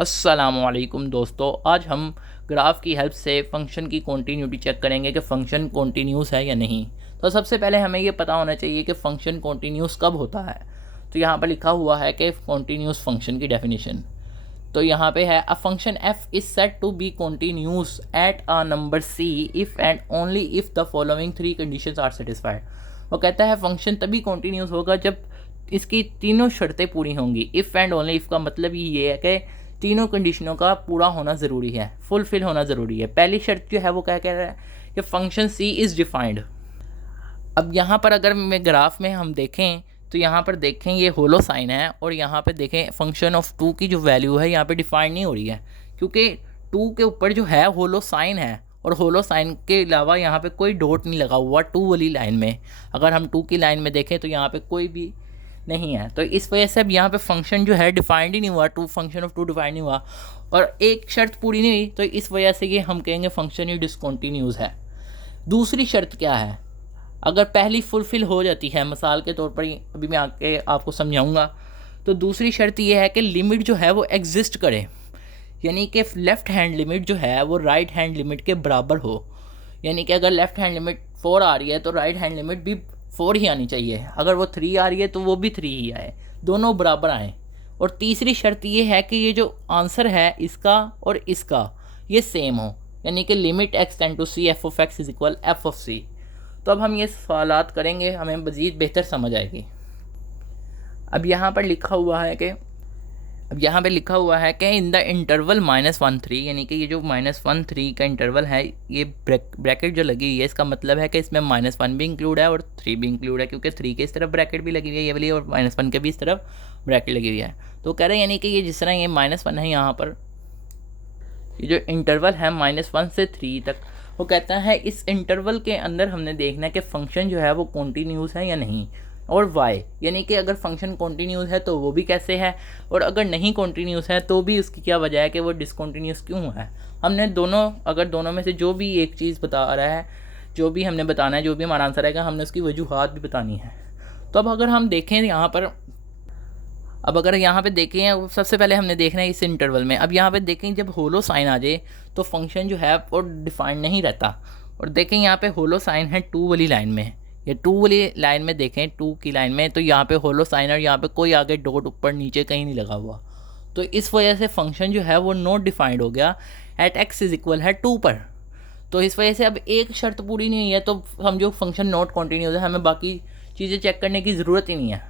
अस्सलामुअलैकुम दोस्तों, आज हम ग्राफ की हेल्प से फंक्शन की कॉन्टीन्यूटी चेक करेंगे कि फ़ंक्शन कॉन्टीन्यूस है या नहीं। तो सबसे पहले हमें ये पता होना चाहिए कि फ़ंक्शन कॉन्टीन्यूस कब होता है। तो यहाँ पर लिखा हुआ है कि कॉन्टीन्यूस फंक्शन की डेफिनेशन। तो यहाँ पे है a function f is set to be continuous at a number c if and only if the following three conditions are satisfied. वो कहता है फंक्शन तभी कॉन्टीन्यूस होगा जब इसकी तीनों शर्तें पूरी होंगी। इफ़ एंड ओनली इफ़ का मतलब ये है कि तीनों कंडीशनों का पूरा होना ज़रूरी है, फुलफिल होना ज़रूरी है। पहली शर्त जो है वो क्या कह रहा है कि फंक्शन सी इज़ डिफाइंड। अब यहाँ पर अगर मैं ग्राफ में हम देखें तो यहाँ पर देखें ये होलो साइन है और यहाँ पे देखें फंक्शन ऑफ टू की जो वैल्यू है यहाँ पे डिफाइंड नहीं हो रही है, क्योंकि टू के ऊपर जो है होलो साइन है और होलो साइन के अलावा यहाँ पे कोई डॉट नहीं लगा हुआ टू वाली लाइन में। अगर हम टू की लाइन में देखें तो यहाँ पे कोई भी नहीं है, तो इस वजह से अब यहाँ पे फंक्शन जो है डिफाइंड ही नहीं हुआ, to function of two defined नहीं हुआ और एक शर्त पूरी नहीं हुई, तो इस वजह से ये हम कहेंगे फंक्शन ही डिसकंटिन्यूस है। दूसरी शर्त क्या है, अगर पहली फुलफिल हो जाती है, मिसाल के तौर पर अभी मैं आके आपको समझाऊंगा, तो दूसरी शर्त ये है कि लिमिट जो है वो एग्जिस्ट करे, यानी कि लेफ़्ट हैंड लिमिट जो है वो राइट हैंड लिमिट के बराबर हो। यानी कि अगर लेफ़्ट हैंड लिमिट 4 आ रही है तो राइट हैंड लिमिट भी 4 ही आनी चाहिए, अगर वो 3 आ रही है तो वो भी 3 ही आए, दोनों बराबर आए। और तीसरी शर्त ये है कि ये जो आंसर है इसका और इसका ये सेम हो, यानी कि limit x tend to C F of X is equal F of C. तो अब हम ये सवालात करेंगे, हमें मज़ीद बेहतर समझ आएगी। अब यहाँ पर लिखा हुआ है कि इन द इंटरवल -1 3, यानी कि ये जो -1 3 का इंटरवल है, ये ब्रैकेट जो लगी हुई है इसका मतलब है कि इसमें -1 भी इंक्लूड है और 3 भी इंक्लूड है, क्योंकि 3 के इस तरफ ब्रैकेट भी लगी हुई है ये वाली और -1 के भी इस तरफ ब्रैकेट लगी हुई है। तो कह रहे हैं यानी कि ये जिस तरह ये -1 है, यहाँ पर ये जो इंटरवल है -1 से 3 तक, वो कहता है इस इंटरवल के अंदर हमने देखना है कि फ़ंक्शन जो है वो कॉन्टीन्यूस है या नहीं, और वाई, यानी कि अगर फंक्शन कॉन्टीन्यूस है तो वो भी कैसे है, और अगर नहीं कॉन्टीन्यूस है तो भी उसकी क्या वजह है कि वो डिसकॉन्टीन्यूस क्यों है। हमने दोनों में से जो भी एक चीज़ बता रहा है, जो भी हमने बताना है, जो भी हमारा आंसर आएगा, हमने उसकी वजूहात भी बतानी है। तो अब अगर हम देखें यहाँ पे देखें, सबसे पहले हमने देखना है इस इंटरवल में। अब यहाँ पे देखें जब होलो साइन आ जाए तो फंक्शन जो है वो डिफाइंड नहीं रहता। और देखें यहाँ पे होलो साइन है टू वाली लाइन में, ये टू वाली लाइन में देखें, टू की लाइन में, तो यहाँ पे होलो साइन और यहाँ पे कोई आगे डॉट ऊपर नीचे कहीं नहीं लगा हुआ, तो इस वजह से फंक्शन जो है वो नॉट डिफाइंड हो गया एट एक्स इज इक्वल है 2 पर। तो इस वजह से अब एक शर्त पूरी नहीं हुई है, तो समझो फंक्शन नॉट कॉन्टीन्यूस है, हमें बाकी चीज़ें चेक करने की ज़रूरत ही नहीं है।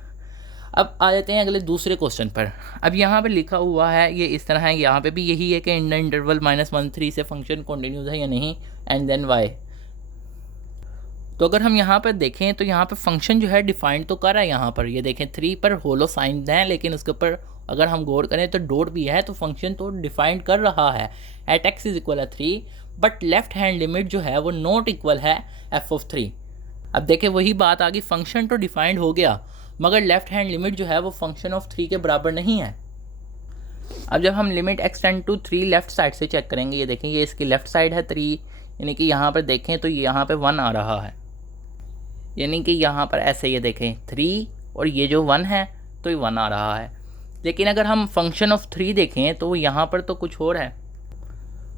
अब आ जाते हैं अगले दूसरे क्वेश्चन पर। अब यहाँ पे लिखा हुआ है ये इस तरह है, यहाँ पे भी यही है कि इन द इंटरवल -1 3 से फंक्शन कॉन्टीन्यूस है या नहीं, एंड देन वाई। तो अगर हम यहाँ पर देखें तो यहाँ पर फंक्शन जो है डिफाइंड तो कर रहा है, यहाँ पर ये देखें 3 पर होलो साइन है, लेकिन उसके ऊपर अगर हम गौर करें तो डॉट भी है, तो फंक्शन तो डिफाइंड कर रहा है एट एक्स इज इक्वल है 3, बट लेफ्ट हैंड लिमिट जो है वो नॉट इक्वल है एफ ऑफ 3। अब देखें वही बात आ गई, फंक्शन तो डिफाइंड हो गया मगर लेफ्ट हैंड लिमिट जो है वो फंक्शन ऑफ 3 के बराबर नहीं है। अब जब हम limit x tend to 3 left side से चेक करेंगे, ये देखें ये इसकी लेफ्ट साइड है 3, यानी कि यहाँ पर देखें तो यहाँ पे 1 आ रहा है, यानी कि यहाँ पर ऐसे ये देखें 3 और ये जो 1 है तो ये 1 आ रहा है। लेकिन अगर हम फंक्शन ऑफ 3 देखें तो यहाँ पर तो कुछ और है।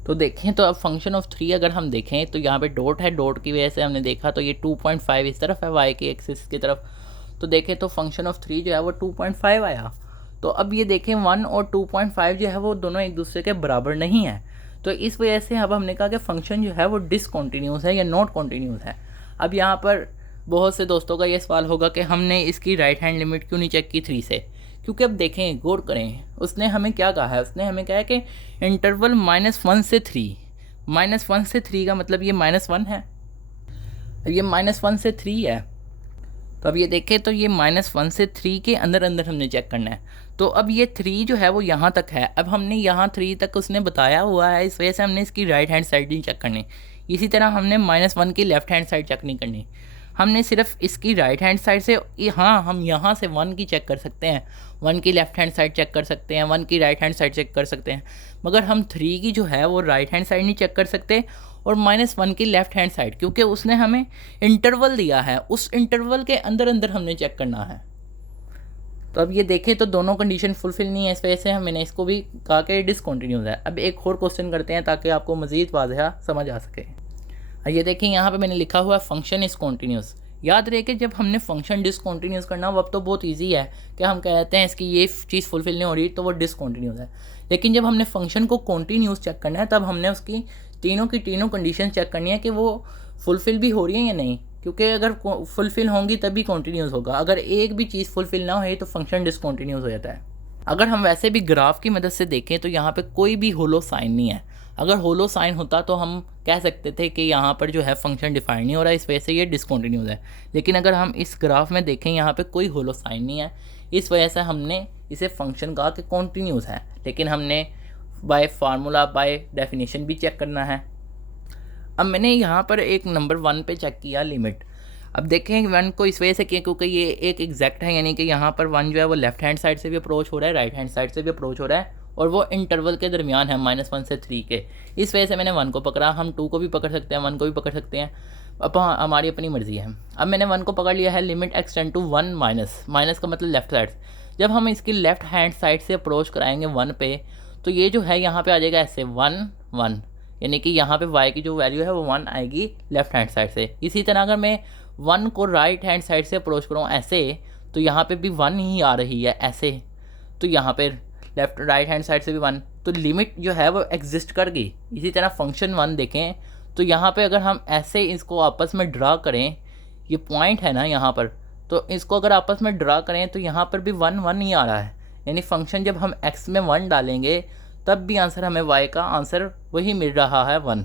तो देखें तो अब फंक्शन ऑफ 3 अगर हम देखें तो यहाँ पे डॉट है, डॉट की वजह से हमने देखा तो ये 2.5 इस तरफ है वाई के एक्सिस की तरफ, तो देखें तो फंक्शन ऑफ 3 जो है वो 2.5 आया। तो अब ये देखें 1 और 2.5 जो है वो दोनों एक दूसरे के बराबर नहीं है, तो इस वजह से अब हमने कहा कि फंक्शन जो है वो डिसकॉन्टीन्यूस है या नॉट कॉन्टीन्यूस है। अब यहाँ पर बहुत से दोस्तों का ये सवाल होगा कि हमने इसकी राइट हैंड लिमिट क्यों नहीं चेक की 3 से, क्योंकि अब देखें गौर करें उसने हमें क्या कहा है, उसने हमें कहा है कि इंटरवल -1 से 3, -1 से 3 का मतलब ये -1 है, ये -1 से 3 है। तो अब ये देखें तो ये -1 से 3 के अंदर अंदर हमने चेक करना है। तो अब ये 3 जो है वो यहाँ तक है, अब हमने यहाँ 3 तक उसने बताया हुआ है, इस वजह से हमने इसकी राइट हैंड साइड नहीं चेक करनी। इसी तरह हमने -1 की लेफ्ट हैंड साइड चेक नहीं करनी, हमने सिर्फ इसकी राइट हैंड साइड से, हाँ हम यहाँ से 1 की चेक कर सकते हैं, 1 की लेफ्ट हैंड साइड चेक कर सकते हैं, 1 की राइट हैंड साइड चेक कर सकते हैं, मगर हम 3 की जो है वो राइट हैंड साइड नहीं चेक कर सकते और -1 की लेफ़्ट हैंड साइड, क्योंकि उसने हमें इंटरवल दिया है, उस इंटरवल के अंदर अंदर हमने चेक करना है। तो अब ये देखें तो दोनों कंडीशन फुलफिल नहीं है, इस वजह से मैंने इसको भी कहा कि डिसकंटिन्यूस है। अब एक और क्वेश्चन करते हैं ताकि आपको मज़ीद वाज़ह समझ आ सके। ये देखें यहाँ पे मैंने लिखा हुआ है फंक्शन इज़ कॉन्टीन्यूस। याद रहे कि जब हमने फंक्शन डिसकंटिन्यूस करना वो अब तो बहुत इजी है कि हम कहते हैं इसकी ये चीज़ फुलफिल नहीं हो रही तो वो डिसकंटिन्यूस है। लेकिन जब हमने फंक्शन को कॉन्टीन्यूस चेक करना है तब हमने उसकी तीनों की तीनों कंडीशन चेक करनी है कि वो फुलफिल भी हो रही है या नहीं, क्योंकि अगर फुलफिल होंगी तभी कॉन्टीन्यूस होगा। अगर एक भी चीज़ फुलफिल ना हो तो फंक्शन डिसकंटिन्यूस हो जाता है। अगर हम वैसे भी ग्राफ की मदद से देखें तो यहाँ पे कोई भी होलो साइन नहीं है। अगर होलो साइन होता तो हम कह सकते थे कि यहाँ पर जो है फंक्शन डिफाइन नहीं हो रहा है, इस वजह से ये डिसकंटिन्यूस है। लेकिन अगर हम इस ग्राफ में देखें यहाँ पे कोई होलो साइन नहीं है, इस वजह से हमने इसे फंक्शन कहा कि कॉन्टीन्यूस है। लेकिन हमने बाय फार्मूला बाय डेफिनेशन भी चेक करना है। अब मैंने यहाँ पर एक नंबर 1 पे चेक किया लिमिट। अब देखें 1 को इस वजह से किया क्योंकि ये एक एग्जैक्ट है, यानी कि यहाँ पर 1 जो है वो लेफ्ट हैंड साइड से भी अप्रोच हो रहा है, राइट हैंड साइड से भी अप्रोच हो रहा है, और वो इंटरवल के दरमियान है -1 से 3 के। इस वजह से मैंने 1 को पकड़ा। हम 2 को भी पकड़ सकते हैं, 1 को भी पकड़ सकते हैं, अब हमारी अपनी मर्ज़ी है। अब मैंने 1 को पकड़ लिया है। लिमिट एक्सटेंड टू 1 माइनस का मतलब लेफ्ट साइड। जब हम इसकी लेफ्ट हैंड साइड से अप्रोच कराएंगे 1 पे तो ये जो है यहाँ पे आ जाएगा ऐसे 1 1, यानी कि यहाँ पे y की जो वैल्यू है वो 1 आएगी लेफ्ट हैंड साइड से। इसी तरह अगर मैं 1 को राइट हैंड साइड से अप्रोच करूँ ऐसे तो यहाँ पे भी 1 ही आ रही है ऐसे, तो यहाँ पे लेफ्ट राइट हैंड साइड से भी 1, तो लिमिट जो है वो एग्जिस्ट कर गई। इसी तरह फंक्शन 1 देखें तो यहाँ पे अगर हम ऐसे इसको आपस में ड्रा करें, ये पॉइंट है ना यहाँ पर, तो इसको अगर आपस में ड्रा करें तो यहाँ पर भी 1 1 ही आ रहा है। यानी फंक्शन जब हम x में 1 डालेंगे तब भी आंसर हमें y का आंसर वही मिल रहा है 1।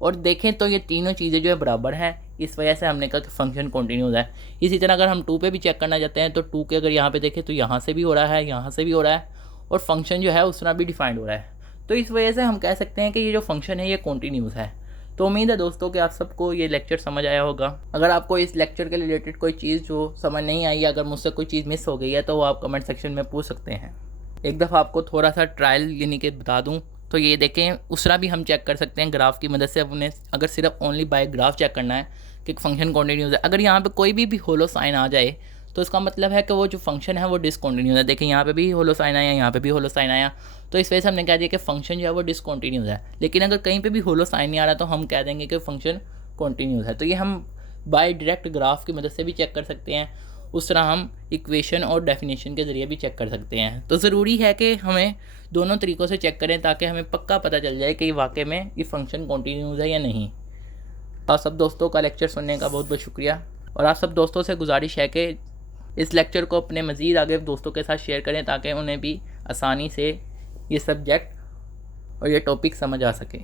और देखें तो ये तीनों चीज़ें जो है बराबर हैं, इस वजह से हमने कहा कि फंक्शन कॉन्टीन्यूस है। इसी तरह अगर हम 2 पे भी चेक करना चाहते हैं तो 2 के अगर यहाँ पे देखें तो यहाँ से भी हो रहा है, यहाँ से भी हो रहा है, और फंक्शन जो है उस तरह भी डिफाइंड हो रहा है। तो इस वजह से हम कह सकते हैं कि ये जो फंक्शन है ये कॉन्टीन्यूस है। तो उम्मीद है दोस्तों कि आप सबको ये लेक्चर समझ आया होगा। अगर आपको इस लेक्चर के रिलेटेड कोई चीज़ जो समझ नहीं आई, अगर मुझसे कोई चीज़ मिस हो गई है तो वो आप कमेंट सेक्शन में पूछ सकते हैं। एक दफ़ा आपको थोड़ा सा ट्रायल यानी कि बता दूं तो ये देखें, उस तरह भी हम चेक कर सकते हैं ग्राफ की मदद से। अपने अगर सिर्फ ओनली बाय ग्राफ चेक करना है कि फंक्शन कॉन्टीन्यूस है, अगर यहाँ पे कोई भी होलो साइन आ जाए तो इसका मतलब है कि वो जो फंक्शन है वो डिसकंटिन्यूस है। देखें यहाँ पे भी होलो साइन आया, यहाँ पे भी होलो साइन आया, तो इस वजह से हमने कह दिया कि फंक्शन जो है वो डिसकंटिन्यूस है। लेकिन अगर कहीं पे भी होलो साइन नहीं आ रहा तो हम कह देंगे कि फंक्शन कॉन्टीन्यूस है। तो ये हम बाय डायरेक्ट ग्राफ की मदद से भी चेक कर सकते हैं, उस तरह हम इक्वेशन और डेफिनेशन के ज़रिए भी चेक कर सकते हैं। तो ज़रूरी है कि हमें दोनों तरीक़ों से चेक करें ताकि हमें पक्का पता चल जाए कि वाकई में ये फंक्शन कॉन्टीन्यूस है या नहीं। आप सब दोस्तों का लेक्चर सुनने का बहुत बहुत शुक्रिया, और आप सब दोस्तों से गुजारिश है कि इस लेक्चर को अपने मज़ीद आगे दोस्तों के साथ शेयर करें ताकि उन्हें भी आसानी से ये सब्जेक्ट और ये टॉपिक समझ आ सके।